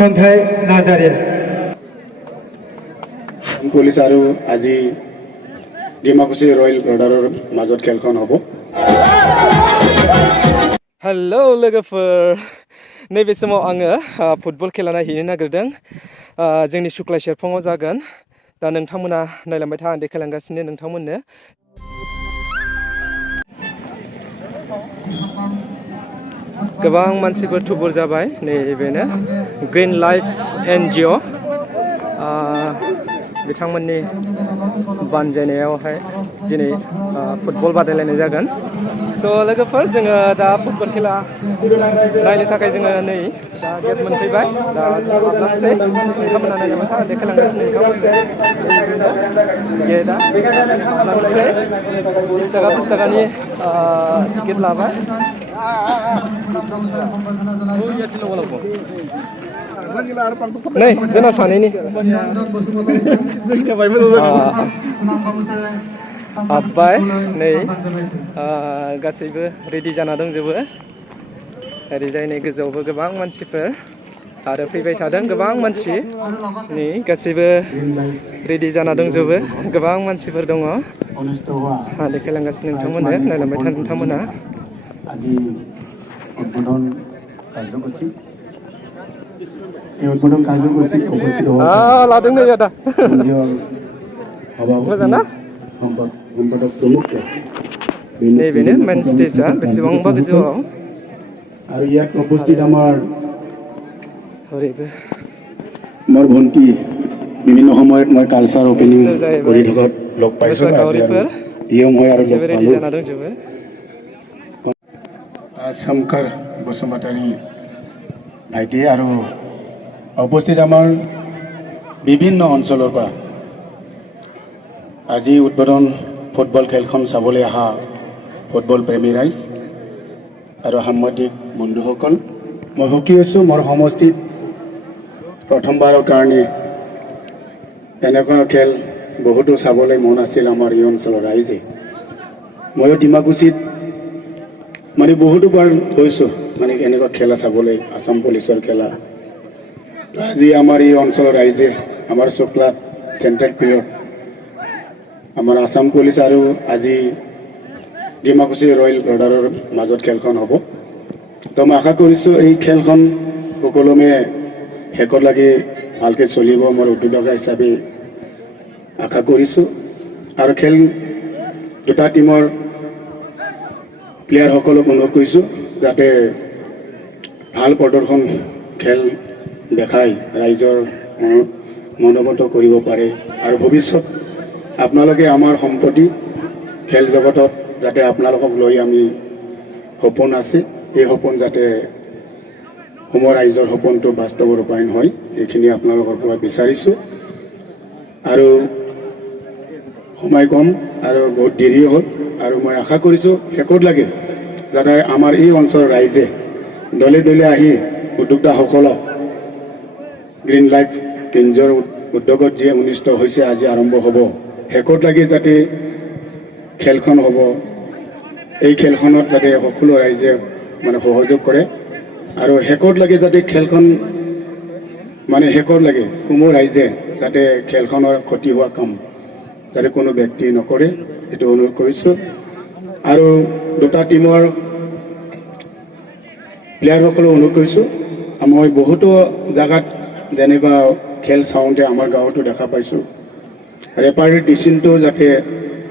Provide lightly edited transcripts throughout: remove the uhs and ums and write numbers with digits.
खन्थाइ नार्जारि पुलिस और आज डिमाकुसि रयेल ब्रदारर मजत खेलखन हब हेलो लोगोफोर नैबे समाव आङो फुटबल खेला नायहैनो नागिरदों जोंनि सुक्लाय सेरफाङाव जागोन दा नोंथांमोना नायलांबाय था आं देखायलांगासिनो नोंथांमोननो गोबां मानसिफोर थुबुर जाबाय नैबेनो ग्रीन लाइफ एनजिअ बिथांमोननि बानजायनायावहाय दिनै फुटबल बादायलायनाय जागोन स' लोगोफोर जोङो दा फुटबल खेला नायनो थाखाय जोङो नै दा गेट मोनफैबाय दा जोङो हाबलांसै नोंथांमोना नायलांबाय था देखायलांगासिनो नोंथांमोननो गेटआ हाबलांसै 20 थाखानि टिकेट लाबाय नै जोंना सानैनि हाब्बाय नै गासैबो रेडि जाना दंजोबो ओरैजाय नै गोजौआवबो गोबां मानसिफोर आरो फैबाय थादों गोबां मानसि नै गासैबो रेडि जाना दंजोबो गोबां मानसिफोर दङ देखायलांगासिनो नोंथांमोननो नायलांबाय था नोंथांमोना उद्बोधन कार्यसूची उद्बोधन कार्यसूची उपस्थित लादों नै आदा मोजां ना नैबेनो मेन स्टेजआ बेसेबांबा गोजौआव और ইয়াত उपस्थित आमार ओरैबो मोर भन्टी বিভিন্ন সময়ত মই কালচাৰ ওপেনিং কৰি থকাত লগ পাইছো ইয়ং হৈ আৰু লগ পালো शंकर बसुमतारी भाइटी और उपस्थित आमार विभिन्न अंचলৰ পৰা আজি उद्बोधन फुटबल खेलखन चाবলৈ अहा फुटबल प्रेमी राइज और साम्बादिक बंधुसकल मैं सुखी आছোঁ मोर समष्टित प्रथमबाৰৰ কাৰণে এনেকুৱা খেল বহুতো চাবলৈ মন আছিল আমাৰ এই অঞ্চলৰ ৰাইজে ময়ো ডিমাকুছিত মানে বহুতো বাৰ গৈছোঁ মানে এনেকুৱা খেলা চাবলৈ আসাম পুলিচৰ খেলা আজি আমাৰ এই অঞ্চলৰ ৰাইজে আমাৰ চকলাত চেণ্ট্ৰেল পিৰিয়ড আমাৰ আসাম পুলিচ আৰু আজি ডিমাকুসি ৰয়েল ব্ৰদাৰৰ মাজত খেলখন হ'ব তো মই আশা কৰিছোঁ এই খেলখন সকলোমে শেষত লাগি ভালকৈ চলিব মোৰ উদ্যোক্তা হিচাপে আশা কৰিছোঁ আৰু খেল দুটা টিমৰ প্লেয়াৰ সকলক অনুৰোধ কৰিছোঁ যাতে ভাল প্ৰদৰ্শন খেল দেখাই ৰাইজৰ মনোগত কৰিব পাৰে আৰু ভৱিষ্যত আপোনালোকে আমাৰ সম্পত্তি খেল জগতত যাতে আপোনালোকক লৈ আমি সপোন আছে এই সপোন যাতে সমগ্ৰ ৰাইজৰ সপোনটো বাস্তৱ ৰূপায়ণ হয় এইখিনি আপোনালোকৰ পৰা বিচাৰিছোঁ আৰু সময় কম আৰু বহুত দেৰি হ'ল আৰু মই আশা কৰিছোঁ শেষত লাগে যাতে আমাৰ এই অঞ্চলৰ ৰাইজে দলে দলে আহি উদ্যোক্তাসকলক গ্ৰীণ লাইফ কেঞ্জৰ উদ্যোগত যি অনুষ্ঠিত হৈছে আজি আৰম্ভ হ'ব শেষত লাগে যাতে খেলখন হ'ব এই খেলখনত যাতে সকলো ৰাইজে মানে সহযোগ কৰে আৰু শেষত লাগে যাতে খেলখন মানে শেষত লাগে কোনো ৰাইজে যাতে খেলখনৰ ক্ষতি হোৱা কাম যাতে কোনো ব্যক্তি নকৰে এইটো অনুৰোধ কৰিছোঁ আৰু দুটা টিমৰ প্লেয়াৰসকলক অনুৰোধ কৰিছোঁ মই বহুতো জায়গাত যেনেকুৱা খেল চাওঁতে আমাৰ গাঁৱতো দেখা পাইছোঁ ৰেফাৰীৰ ডিচিশ্যনটো যাতে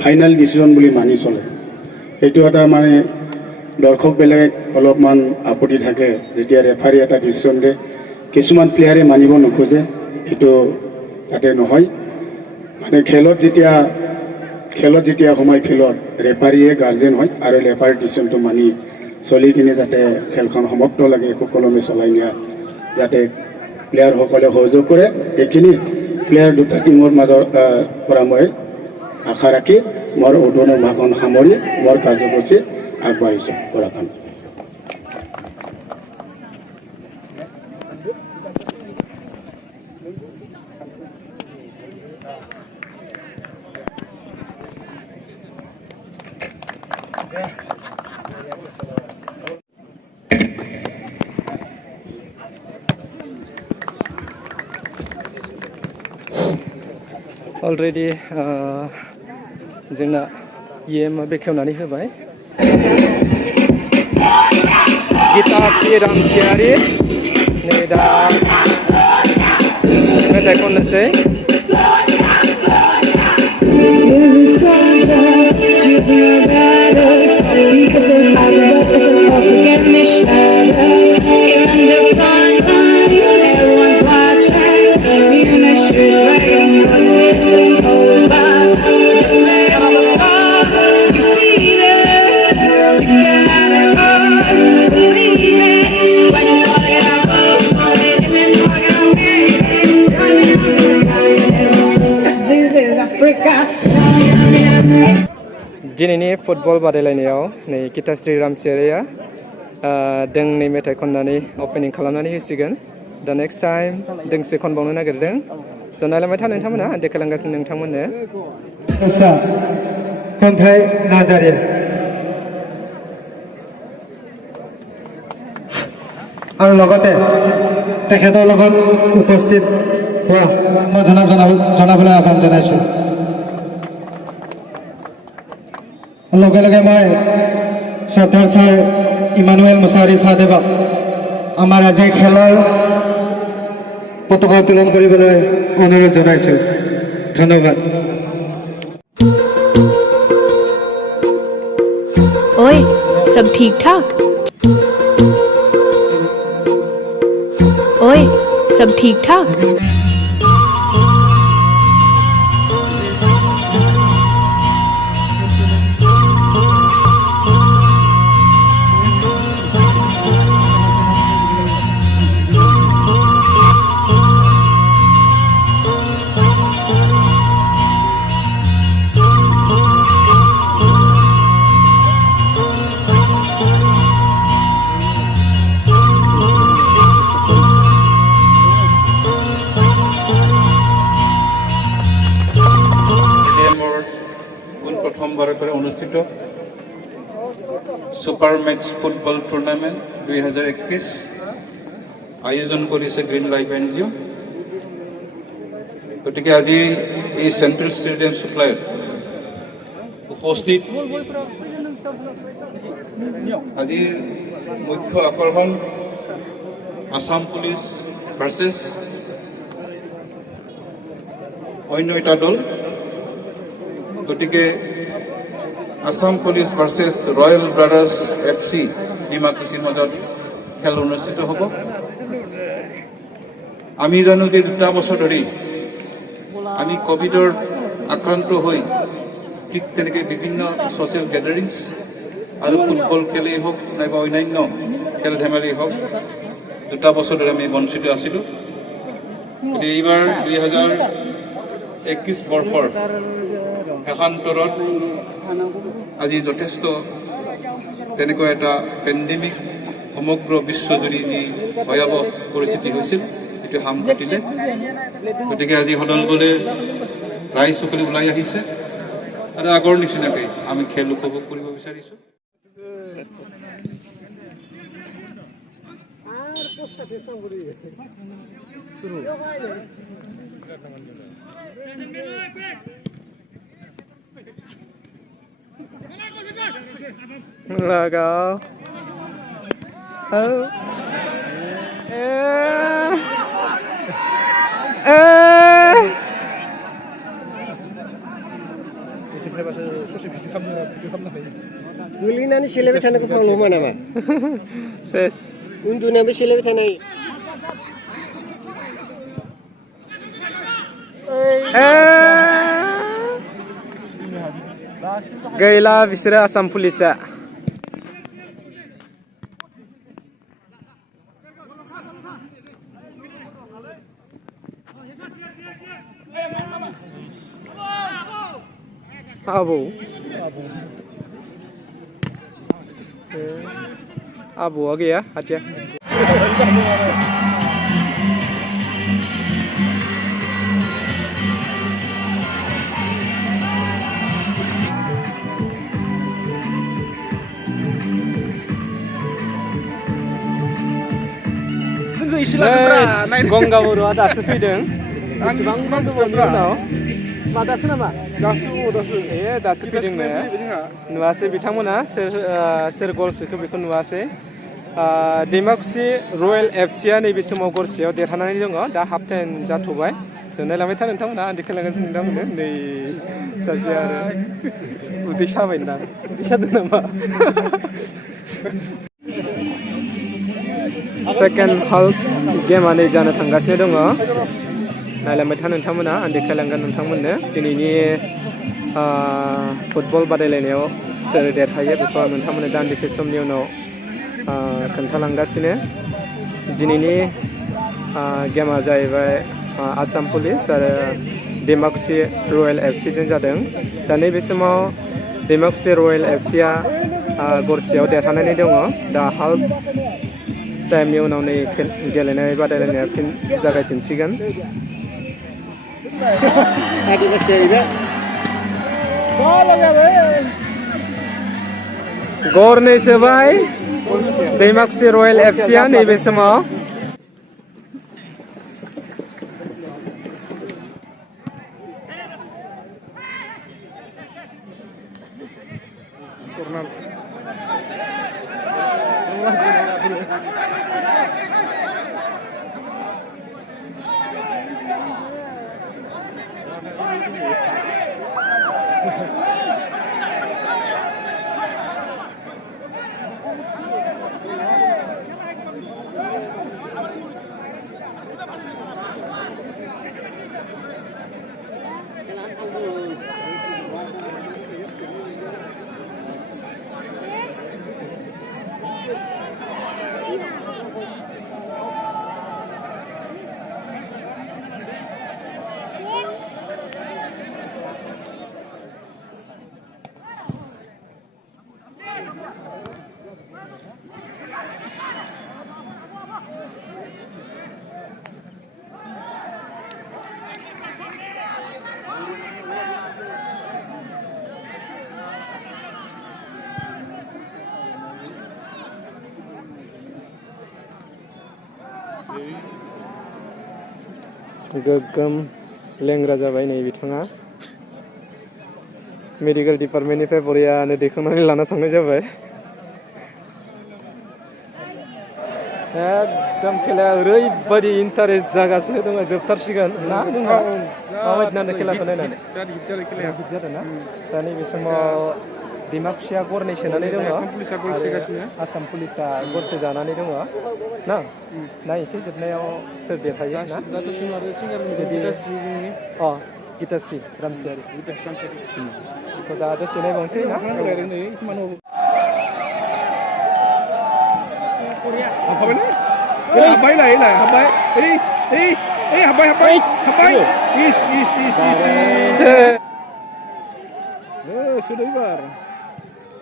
ফাইনেল ডিচিশ্যন বুলি মানি চলে এইটো এটা মানে দৰ্শক বেলেগ অলপমান আপত্তি থাকে যেতিয়া ৰেফাৰী এটা ডিচিশ্যন দিয়ে কিছুমান প্লেয়াৰে মানিব নোখোজে এইটো যাতে নহয় মানে খেলত যেতিয়া সোমাই ফিল্ডত ৰেফাৰীয়ে গাৰ্জেন হয় আৰু ৰেফাৰীৰ ডিচিশ্যনটো মানি চলি কিনে যাতে খেলখন সমাপ্ত লাগে সকলোমে চলাই নিয়া যাতে প্লেয়াৰসকলে সহযোগ কৰে এইখিনি প্লেয়াৰ দুটা টিমৰ মাজৰ পৰা মই আশা ৰাখি মোৰ উদ্বোধনৰ ভাষণ সামৰি মোৰ কাৰ্যসূচী আগবাঢ়িছোঁ পৰাখন अलरेडि जोंना EM बेखेवनानै होबाय गिताश्री रामसियारि नै दा मेथाइ खननोसै दिनैनि फुटबल बादायलायनायाव नै गिताश्री रामसियारिया दोंनै मेथाइ खननानै अपेनिं खालामनानै होसिगोन दा नेक्स्ट टाइम दोंसे खनबावनो नागिरदों स' नायलांबाय था नोंथांमोना देखायलांगासिनो नोंथांमोननो खन्थाइ नार्जारि আৰু লগতে তেখেতৰ লগত উপস্থিত হোৱা মই জনাবলৈ আহ্বান জনাইছোঁ লগে লগে মই শ্ৰদ্ধাৰ ছাৰ ইমানুৱেল মুছাহাৰী ছাৰদেৱক আমাৰ আজিৰ খেলৰ পতাকা উত্তোলন কৰিবলৈ অনুৰোধ জনাইছোঁ ধন্যবাদ ओए सब ठीक ठाक ओए सब ठीक ठाक প্ৰথমবাৰৰ পৰা অনুষ্ঠিত সুপাৰ মেটছ ফুটবল টুৰ্ণামেণ্ট 2021 আয়োজন কৰিছে গ্ৰীণ লাইফ NGO গতিকে আজি এই চেণ্ট্ৰেল ষ্টেডিয়াম শুক্লায়ত উপস্থিত আজিৰ মুখ্য আকৰ্ষণ আসাম পুলিচ ভাৰ্চেছ অন্য এটা দল গতিকে Assam police versus royal brothers FC ডিমাকুছিৰ মাজত খেল অনুষ্ঠিত হ'ব আমি জানো যে 2 বছৰ ধৰি আমি কোভিডৰ আক্ৰান্ত হৈ ঠিক তেনেকে বিভিন্ন সোশ্যাল গ্যাদাৰিংছ আৰু ফুটবল খেলেই হওক নাইবা অন্যান্য খেল ধেমালি হওক 2 বছৰ ধৰি আমি বঞ্চিত আছিলোঁ এইবাৰ 2021 বৰ্ষৰ একান্তৰত আজি যথেষ্ট তেনেকৈ এটা পেণ্ডেমিক সমগ্ৰ বিশ্বজুৰি যি ভয়াৱহ পৰিস্থিতি হৈছিল এইটো হাম কাটিলে গতিকে আজি সদলবলে ৰাইজসকলে ওলাই আহিছে আৰু আগৰ নিচিনাকৈ আমি খেল উপভোগ কৰিব বিচাৰিছোঁ लगाओ गोलैनानै सेलायबाय थानायखौ फांल'मा नामा सेस उन्दुनायाबो सेलायबाय थानाय गैला बिसोरो आसाम पुलिसा आबौआ गैया आथिया गंगा बरुआ दासो फैदों बेसेबांबा गोबावनि उनाव दासो नामा दासो फैदोंनो नुवासै बिथांमोना सोर गल सोखो बेखौ नुवासै दैमाकुसि रयेल एफसिआ नैबे समाव गरसेयाव देरहानानै दङ दा हाफ टाइम जाथ'बाय नायलांबाय था नोंथांमोना आन्दि खेलागासिनो नोंथांमोन नै सासे आरो उदै साबायदां उदै सादों नामा सेकेन्ड हाफ गेमा नै जानो थांगासिनो दङ नायलांबाय था नोंथांमोना आन्दि खेलांगोन नोंथांमोननो दिनैनि फुटबल बादायलायनायाव सोर देरहायो बेखौ आं नोंथांमोननो दान्दिसे समनि उनाव खोन्थालांगासिनो दिनैनि गेमा जाहैबाय आसाम पुलिस आरो दैमाकुसि रयेल एफसिजों जादों दा नैबे समाव दैमाकुसि रयेल एफसिआ गरसेयाव देरहानानै दङ दा हाफ टाइमनि उनाव नै गेलेनाय बादायलायनाया फिन जागायफिनसिगोन गरनै सोबाय दैमाकुसि रयेल एफसिआ नैबे समाव गोगोम लेंग्रा जाबाय नै बिथाङा मेडिकेल डिपार्टमेन्टनिफ्राय बरियानो दैखांनानै लाना थांनाय जाबाय एकदम खेलाया ओरैबायदि इन्टारेस्ट जागासिनो दङ जोबथारसिगोन ना नोंहा माबायदि नांदों खेलाखौ नायनानै हिट जादों ना दा नैबे समाव दैमाकुसिया गरनै सोनानै दङ आसाम पुलिसा गरसे जानानै दङ ना नायनोसै जोबनायाव सोर देरहायो ना गिताश्री रामसियारि बेखौ दा दसे नायबावनोसै ना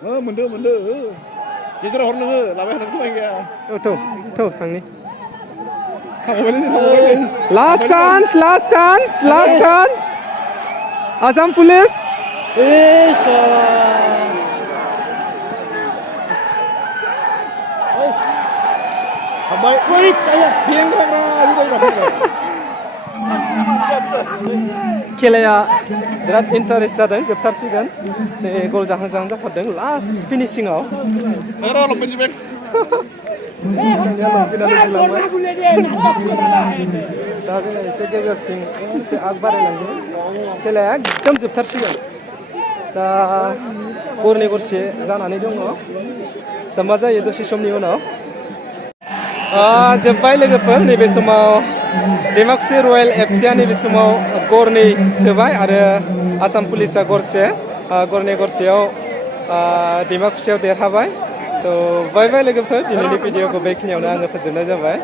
मोनदो गेजेराव हर नोङो लाबाय हानाय समाय गैया थांनि लास्ट चान्स आसाम पुलिस खेलाया बिराद इन्टारेस्ट जादों जोबथारसिगोन नै गल जाहां जाथारदों लास्ट फिनिशिंआव दा जोंना एसे गेजेरथिं एसे आग बारायलांदों खेलाया एकदम जोबथारसिगोन दा गरनै गरसे जानानै दङ दा मा जायो दसे समनि उनाव जोब्बाय लोगोफोर नैबे समाव दैमाकुसि रयेल एफसिआ नैबे समाव गरनै सोबाय आरो आसाम पुलिसा गरनै गरसेयाव दैमाकुसियाव देरहाबाय स' बाय लोगोफोर दिनैनि भिडिअखौ बेखिनियावनो आङो फोजोबनाय जाबाय